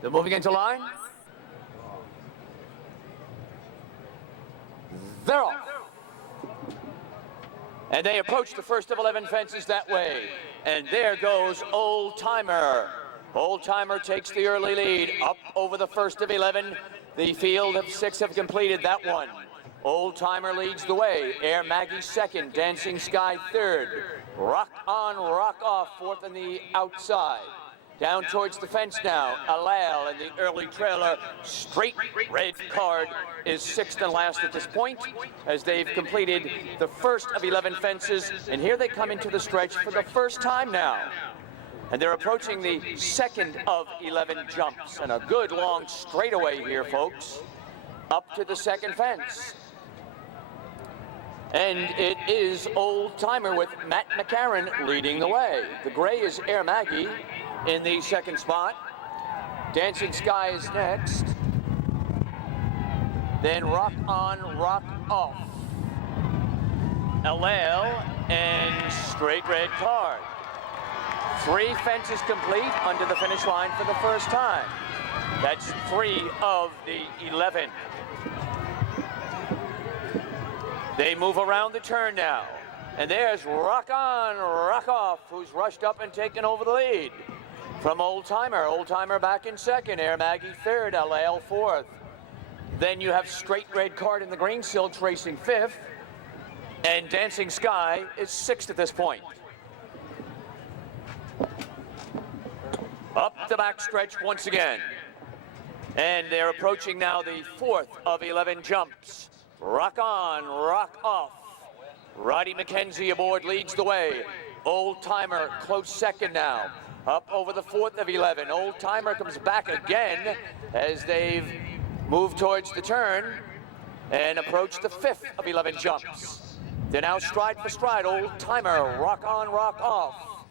They're moving into line. They're off. And they approach the first of 11 fences that way. And there goes Old Timer. Old Timer takes the early lead up over the first of 11. The field of 6 have completed that one. Old Timer leads the way. Air Maggie second. Dancing Sky third. Rock on, rock off fourth on the outside. Down towards the fence now. Alal and the early trailer. Straight Red Card is sixth and last at this point as they've completed the first of 11 fences. And here they come into the stretch for the first time now. And they're approaching the second of 11 jumps. And a good long straightaway here, folks. Up to the second fence. And it is Old Timer with Matt McCarron leading the way. The gray is Air Maggie in the second spot. Dancing Sky is next. Then Rock on, Rock off. Alal and Straight Red Card. 3 fences complete under the finish line for the first time. That's 3 of the 11. They move around the turn now. And there's Rock on, Rock off, who's rushed up and taken over the lead from Old Timer. Old Timer back in second. Air Maggie third. Alal fourth. Then you have Straight Red Card in the green silks racing fifth. And Dancing Sky is sixth at this point. Up the backstretch once again. And they're approaching now the fourth of 11 jumps. Rock on, rock off. Roddy McKenzie aboard leads the way. Old Timer close second now. Up over the fourth of 11. Old Timer comes back again as they've moved towards the turn and approach the fifth of 11 jumps. They're now stride for stride. Old Timer, rock on, rock off.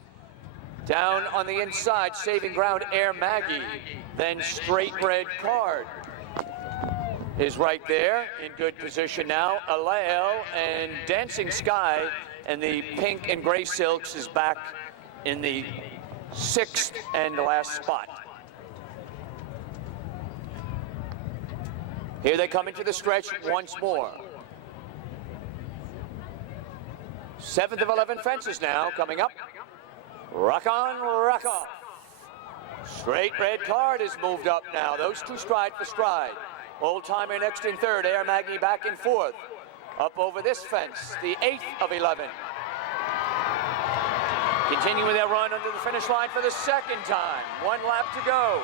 Down on the inside, saving ground, Air Maggie. Then Straight Red Card is right there in good position now. Alal and Dancing Sky and the pink and gray silks is back in the sixth and last spot. Here they come into the stretch once more. 7th of 11 fences now coming up. Rock on, rock off. Straight Red Card is moved up now. Those two stride for stride. Old Timer next in third. Air Maggie back in fourth. Up over this fence, the 8th of 11. Continuing their run under the finish line for the second time. 1 lap to go.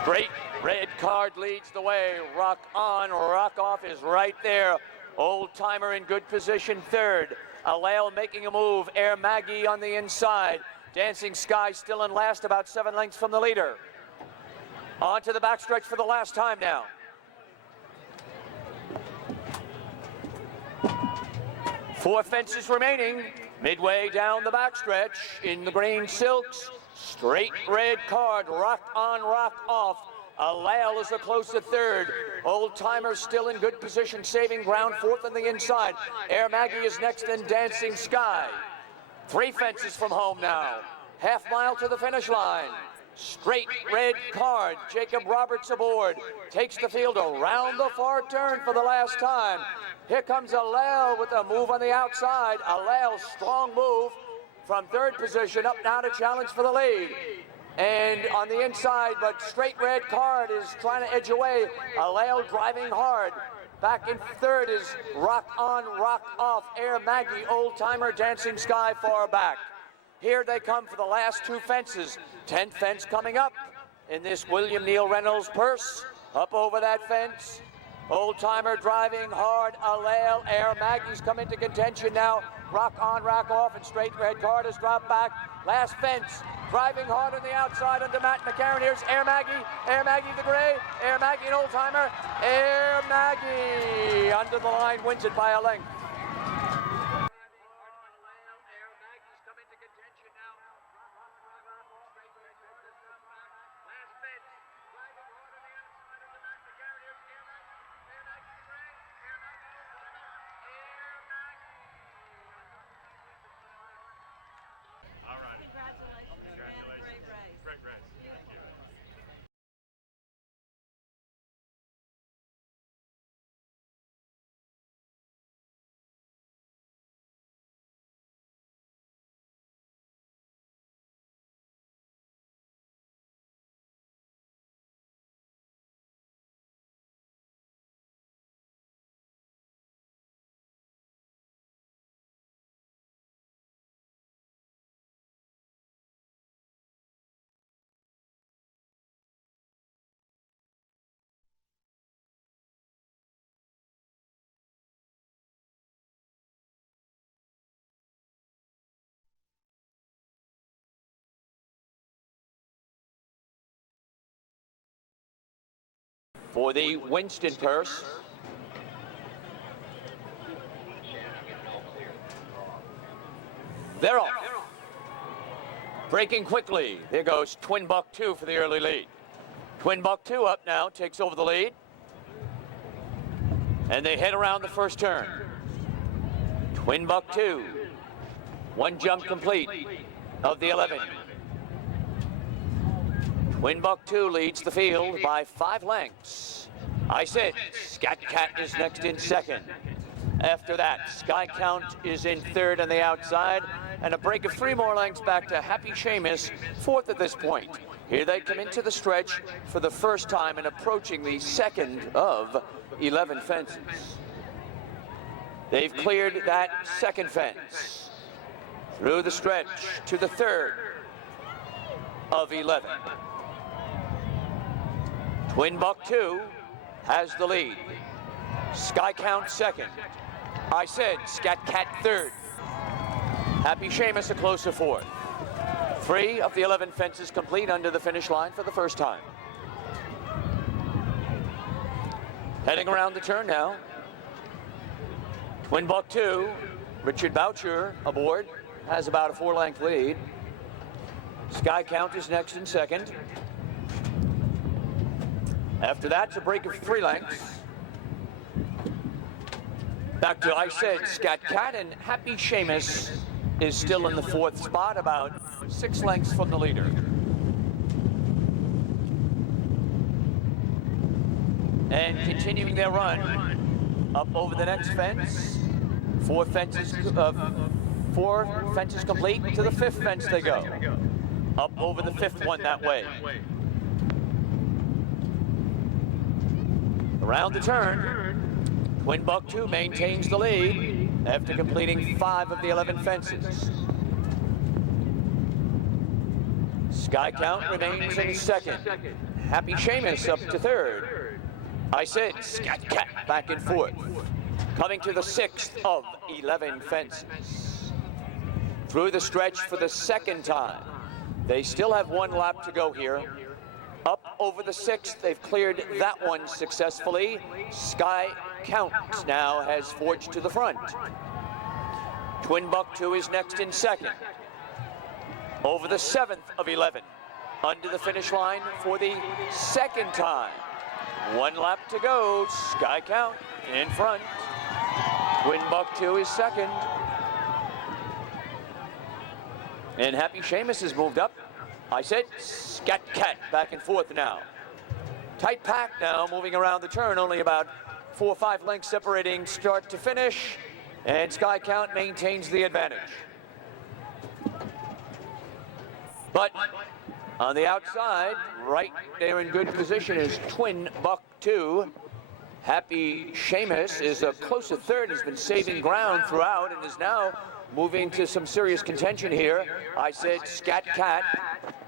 Straight Red Card leads the way. Rock on, rock off is right there. Old Timer in good position third. Alal making a move. Air Maggie on the inside. Dancing Sky still in last, about 7 lengths from the leader. On to the backstretch for the last time now. Four fences remaining. Midway down the backstretch in the green silks. Straight Red Card, rock on, rock off. Alal is a close to third. Old Timer still in good position, saving ground fourth on the inside. Air Maggie is next and Dancing Sky. 3 fences from home now. Half mile to the finish line. Straight Red Card, Jacob Roberts aboard. Takes the field around the far turn for the last time. Here comes Alal with a move on the outside. Alal, strong move from third position up now to challenge for the lead. And on the inside, but Straight Red Card is trying to edge away. Alal driving hard. Back in third is Rock on, Rock off. Air Maggie, Old Timer, Dancing Sky far back. Here they come for the last 2 fences. 10th fence coming up in this William Neal Reynolds purse. Up over that fence. Old Timer driving hard. Alal, Air Maggie's come into contention now. Rock on, rock off, and Straight Red Card has dropped back. Last fence, driving hard on the outside under Matt McCarron. Here's Air Maggie the gray, Air Maggie and Old Timer. Air Maggie under the line, wins it by a length. Congratulations. Great race. Thank you. for the Winston purse. They're off. Breaking quickly. There goes Twin Buck 2 for the early lead. Twin Buck 2 up now, takes over the lead. And they head around the first turn. Twin Buck 2, one jump complete of the 11. Twin Buck 2 leads the field by 5 lengths. I said Scat Cat is next in second. After that, Sky Count is in third on the outside, and a break of 3 more lengths back to Happy Seamus, fourth at this point. Here they come into the stretch for the first time and approaching the second of 11 fences. They've cleared that second fence. Through the stretch to the third of 11. Twin Buck 2 has the lead. Sky Count second. I said Scat Cat third. Happy Seamus a closer fourth. 3 of the 11 fences complete under the finish line for the first time. Heading around the turn now. Twin Buck 2, Richard Boucher aboard, has about a 4-length lead. Sky Count is next in second. After that, it's a break of 3 lengths. Back to I said Scat Cat, and Happy Seamus is still in the 4th spot, about 6 lengths from the leader. And continuing their run up over the next fence. 4 fences complete. To the 5th fence they go. Up over the 5th one that way. Around the turn, Twin Buck 2 maintains the lead after completing 5 of the 11 fences. Sky Count remains in second. Happy Seamus up to third. I said Scat Cat back in fourth. Coming to the 6th of 11 fences. Through the stretch for the second time. They still have 1 lap to go here. Up over the 6th, they've cleared that one successfully. Sky Count now has forged to the front. Twin Buck 2 is next in second. Over the 7th of 11, under the finish line for the second time. 1 lap to go, Sky Count in front. Twin Buck 2 is second. And Happy Seamus has moved up. I said Scat Cat back and forth now. Tight pack now, moving around the turn, only about 4 or 5 lengths separating start to finish, and Sky Count maintains the advantage. But on the outside, right there in good position is Twin Buck 2. Happy Seamus is a closer third, has been saving ground throughout and is now moving to some serious contention here. I said Scat Cat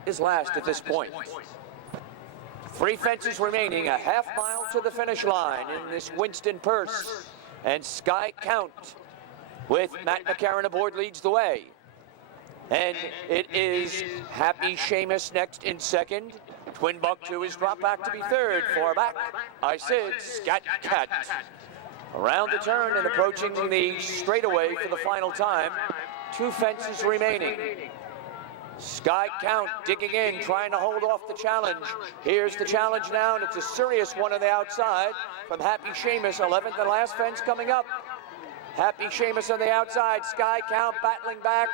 is last at this point. 3 fences remaining, a half mile to the finish line in this Winston purse. And Sky Count with Matt McCarron aboard leads the way. And it is Happy Seamus next in second. Twin Buck 2 is dropped back to be third, far back. I said Scat Cat. Around the turn and approaching the straightaway for the final time. 2 fences remaining. Sky Count digging in, trying to hold off the challenge. Here's the challenge now, and it's a serious one on the outside from Happy Seamus. 11th and last fence coming up. Happy Seamus on the outside. Sky Count battling back.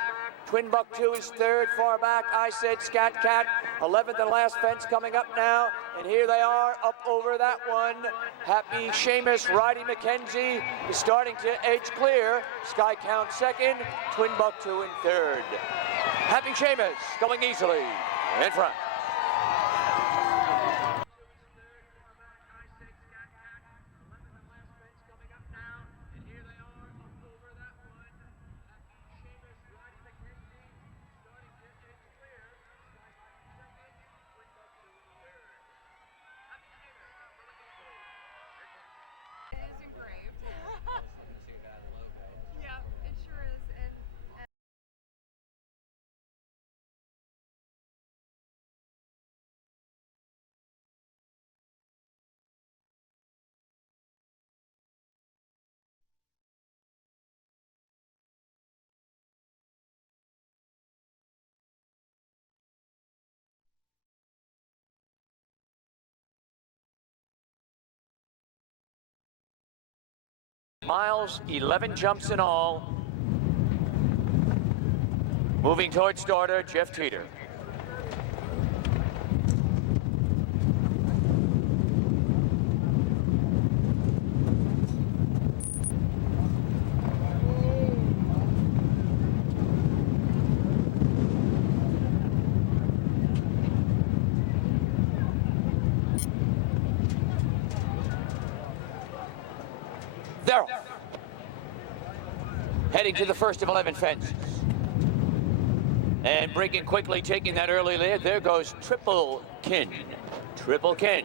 Twin Buck 2 is third, far back. I said Scat Cat. 11th and last fence coming up now. And here they are up over that one. Happy Seamus, Roddy McKenzie is starting to edge clear. Sky Count second, Twin Buck 2 in third. Happy Seamus going easily in front. miles, 11 jumps in all. Moving towards starter, Jeff Teeter. They're off. Heading to the first of 11 fences. And breaking quickly, taking that early lead. There goes Triple Kin. Triple Kin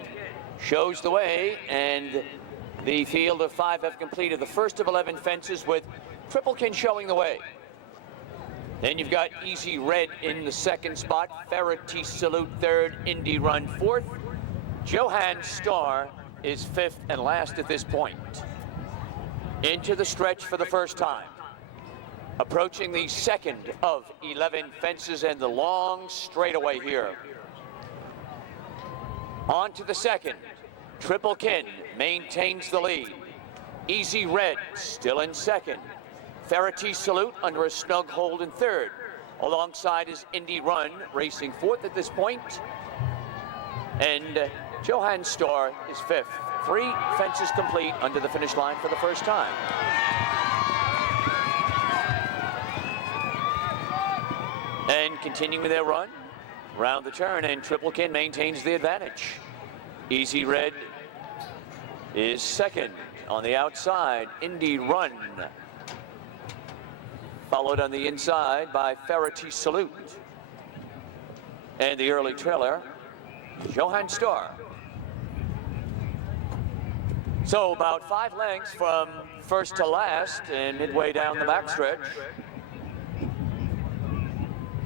shows the way, and the field of 5 have completed the first of 11 fences with Triple Kin showing the way. Then you've got Easy Red in the second spot, Ferrety Salute third, Indy Run fourth. Johan Star is fifth and last at this point. Into the stretch for the first time. Approaching the second of 11 fences and the long straightaway here. On to the second. Triple Kin maintains the lead. Easy Red still in second. Ferrety Salute under a snug hold in third. Alongside is Indy Run racing fourth at this point. And Johan Star is fifth. 3 fences complete under the finish line for the first time. And continuing their run around the turn, and Triple Kin maintains the advantage. Easy Red is second on the outside. Indy Run followed on the inside by Ferrety Salute. And the early trailer, Johan Star. So about 5 lengths from first to last and midway down the backstretch.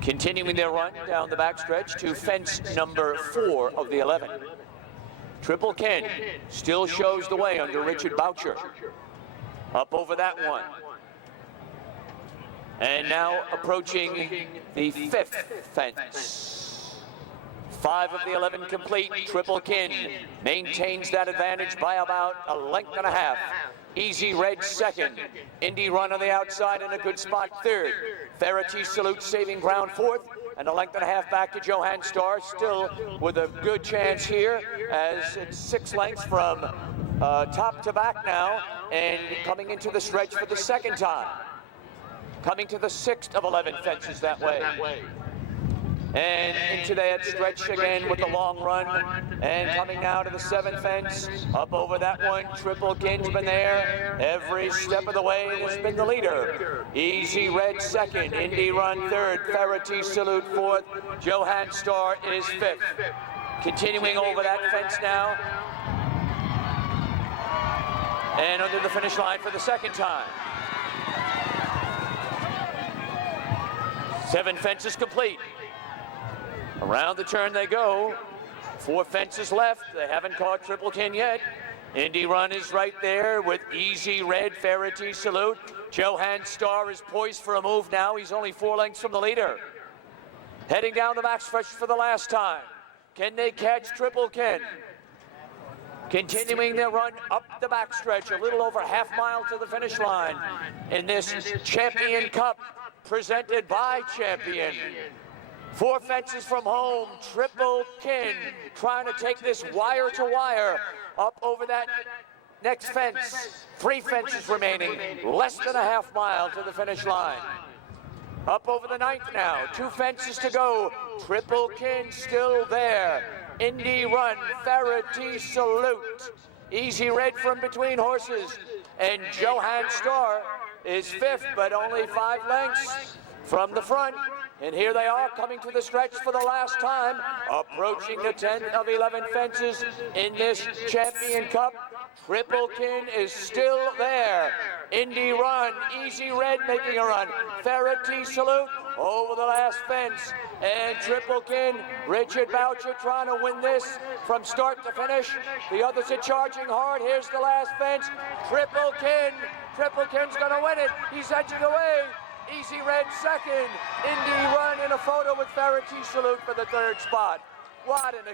Continuing their run down the backstretch to fence number 4 of the 11. Triple Kin still shows the way under Richard Boucher. Up over that one. And now approaching the 5th fence. 5 of the 11 complete. Triple Kin maintains that advantage by about a length and a half. Easy Red second. Indy Run on the outside in a good spot third. Ferrety Salute saving ground fourth. And a length and a half back to Johan Star, still with a good chance here as it's 6 lengths from top to back now, and coming into the stretch for the second time. Coming to the 6th of 11 fences that way. And into that stretch again with the long run, and coming now to the 7th fence, up over that one. Triple Kin's been there every step of the way and has been the leader. Easy Red second, Indy Run third, Ferrety Salute fourth, Johan Star is 5th. Continuing over that fence now, and under the finish line for the second time. 7 fences complete. Around the turn they go. 4 fences left. They haven't caught Triple Kin yet. Indy Run is right there with Easy Red, Ferrety Salute. Johan Star is poised for a move now. He's only 4 lengths from the leader. Heading down the backstretch for the last time. Can they catch Triple Kin? Continuing their run up the backstretch, a little over half mile to the finish line in this Champion Cup presented by Champion. 4 fences from home, Triple Kin trying to take this wire to wire up over that next fence. 3 fences remaining, less than a half mile to the finish line. Up over the 9th now, 2 fences to go. Triple Kin still there. Indy Run, Ferrety Salute. Easy Red from between horses. And Johan Star is 5th, but only 5 lengths from the front. And here they are coming to the stretch for the last time, approaching the 10th of 11 fences in this Champion Cup. Triple Kin is still there. Indy Run, Easy Red making a run. Ferrety Salute over the last fence. And Triple Kin, Richard Boucher trying to win this from start to finish. The others are charging hard. Here's the last fence. Triple Kin's gonna win it. He's edging away. Easy Red second. Indy Run in a photo with Ferrety Salute for the 3rd spot. What an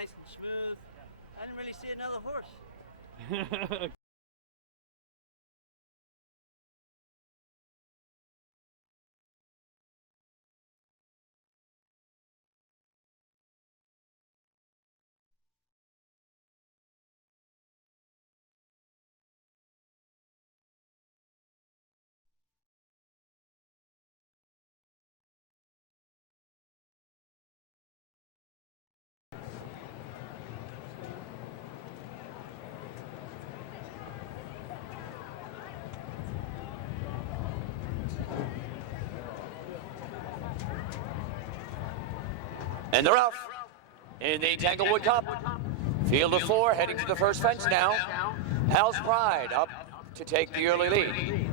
nice and smooth. I didn't really see another horse. And they're off in the Tanglewood Cup. Field of 4 heading to the first fence now. Hal's Pride up to take the early lead.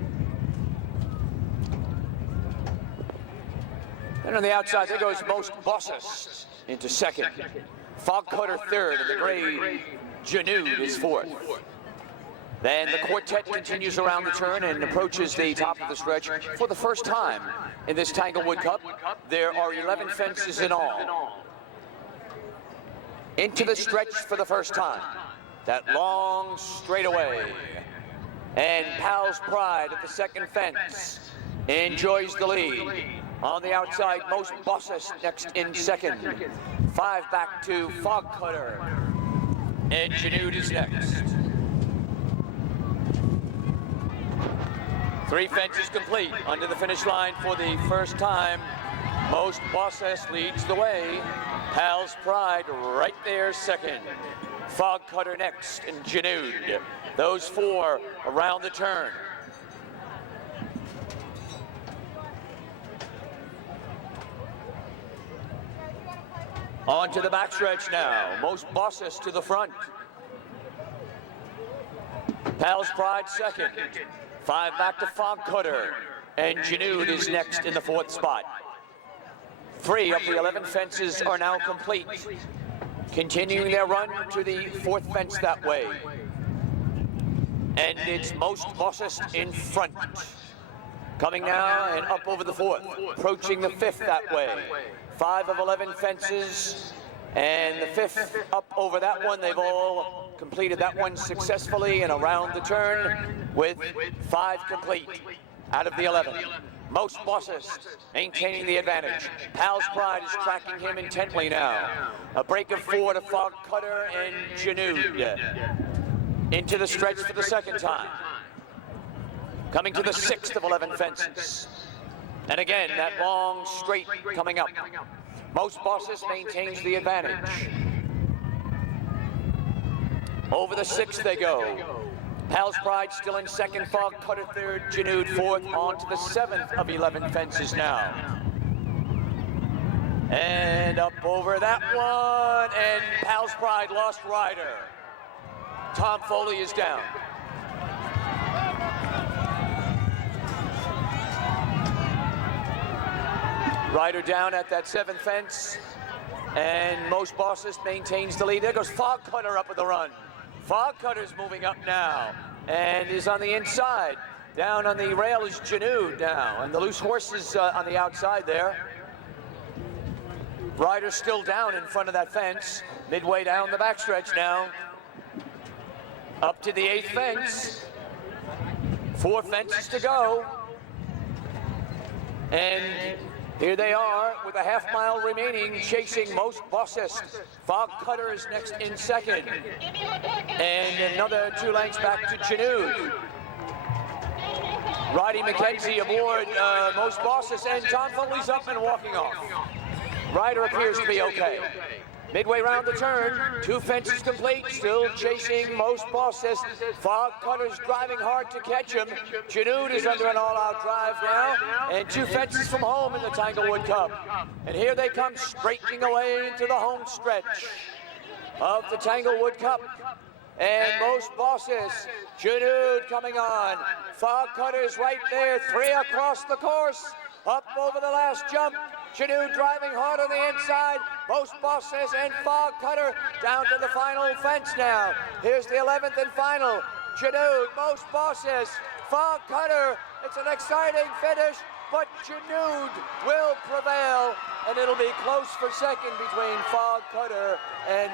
And on the outside, there goes Most Bosses into second. Fog Cutter third, and the gray Janud is fourth. Then the quartet continues around the turn and approaches the top of the stretch for the first time in this Tanglewood Cup. There are 11 fences in all. Into the stretch for the first time. That long straightaway. And Hal's Pride at the second fence enjoys the lead. On the outside, Most Bosses next in second. 5 back to Fog Cutter. And Janud is next. 3 fences complete under the finish line for the first time. Most Bosses leads the way. Hal's Pride right there second. Fog Cutter next and Janud. Those 4 around the turn. On to the backstretch now. Most Bosses to the front. Hal's Pride second. 5 back to Fog Cutter, and Janud is next in the 4th spot. 3 of the 11 fences are now complete, continuing their run to the 4th fence that way. And it's Most Bosses in front. Coming now and up over the 4th, approaching the 5th that way. 5 of 11 fences, and the 5th up over that one. They've all completed that one successfully and around the turn with 5 complete out of the 11. Most Bosses maintaining the advantage. Hal's Pride is tracking him intently now. A break of 4 to Fog Cutter and Janud. Into the stretch for the second time. Coming to the 6th of 11 fences. And again, that long straight coming up. Most Bosses maintains the advantage. Over the 6th they go. Hal's Pride still in second, Fog Cutter third, Janud 4th, on to the 7th of 11 fences now. And up over that one, and Hal's Pride lost rider. Tom Foley is down. Rider down at that 7th fence, and Most Bosses maintains the lead. There goes Fog Cutter up with the run. Fog Cutter's moving up now, and is on the inside. Down on the rail is Janud now, and the loose horse is on the outside there. Rider's still down in front of that fence, midway down the backstretch now. Up to the 8th fence. 4 fences to go. And here they are with a half-mile remaining, chasing Most Bosses. Fog Cutter is next in second. And another 2 lengths back to Janud. Roddy McKenzie aboard Most Bosses, and Tom Foley's up and walking off. Rider appears to be okay. Midway round the turn, 2 fences complete, still chasing Most Bosses. Fog Cutter's driving hard to catch him. Janud is under an all-out drive now, and 2 fences from home in the Tanglewood Cup. And here they come straightening away into the home stretch of the Tanglewood Cup. And Most Bosses, Janud coming on. Fog Cutter's right there, 3 across the course, up over the last jump. Janud driving hard on the inside. Most Bosses and Fog Cutter down to the final fence now. Here's the 11th and final. Janud, Most Bosses, Fog Cutter. It's an exciting finish, but Janud will prevail, and it'll be close for second between Fog Cutter and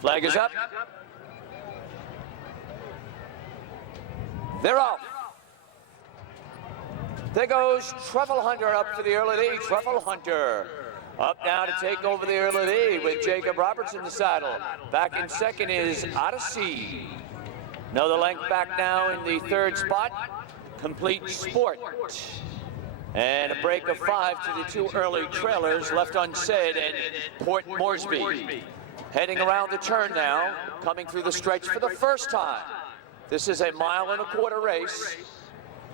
Flag is up. They're off. There goes Truffle Hunter up for the early lead. Truffle Hunter up now to take over the early lead with Jacob Roberts in the saddle. Back in second is Odyssey. Another length back now in the third spot. Complete Sport. And a break of 5 to the two early trailers, Left Unsaid and Port Moresby. Heading around the turn now, coming through the stretch for the first time. This is a 1.25 mile race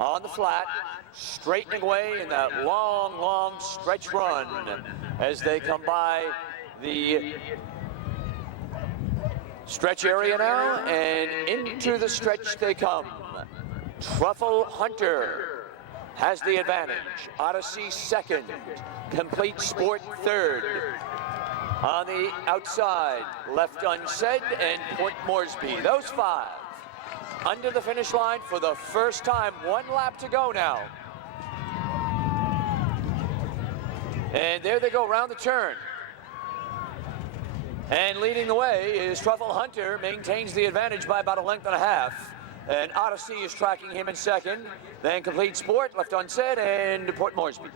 on the flat, straightening away in that long, long stretch run as they come by the stretch area now, and into the stretch they come. Truffle Hunter has the advantage. Odyssey second, Complete Sport third. On the outside, Left Unsaid and Port Moresby. Those 5 under the finish line for the first time. 1 lap to go now. And there they go around the turn. And leading the way is Truffle Hunter, maintains the advantage by about 1.5 lengths. And Odyssey is tracking him in second. Then Complete Sport, Left Unsaid, and Port Moresby.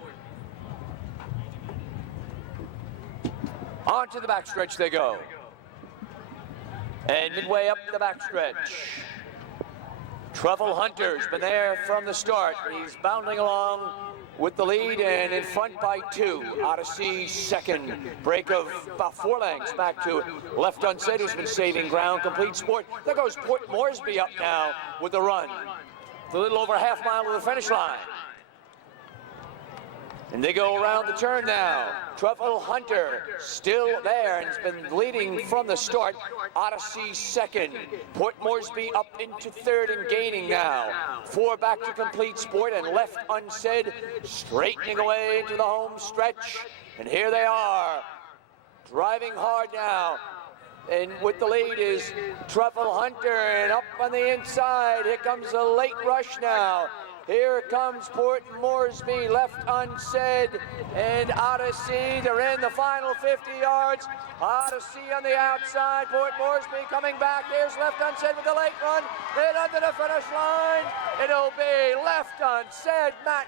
On to the backstretch they go. And midway up the backstretch, Truffle Hunter's been there from the start. He's bounding along with the lead and in front by 2. Odyssey second. Break of about 4 lengths back to Left Unsaid, who's been saving ground. Complete Sport. There goes Port Moresby up now with the run. It's a little over a half mile to the finish line. And they go around the turn now. Truffle Hunter still there and has been leading from the start. Odyssey second. Port Moresby up into third and gaining now. 4 back to Complete Sport, and Left Unsaid straightening away into the home stretch. And here they are, driving hard now. And with the lead is Truffle Hunter, and up on the inside, here comes a late rush now. Here comes Port Moresby, Left Unsaid, and Odyssey. They're in the final 50 yards. Odyssey on the outside, Port Moresby coming back. Here's Left Unsaid with the late run. And under the finish line, it'll be Left Unsaid, Matt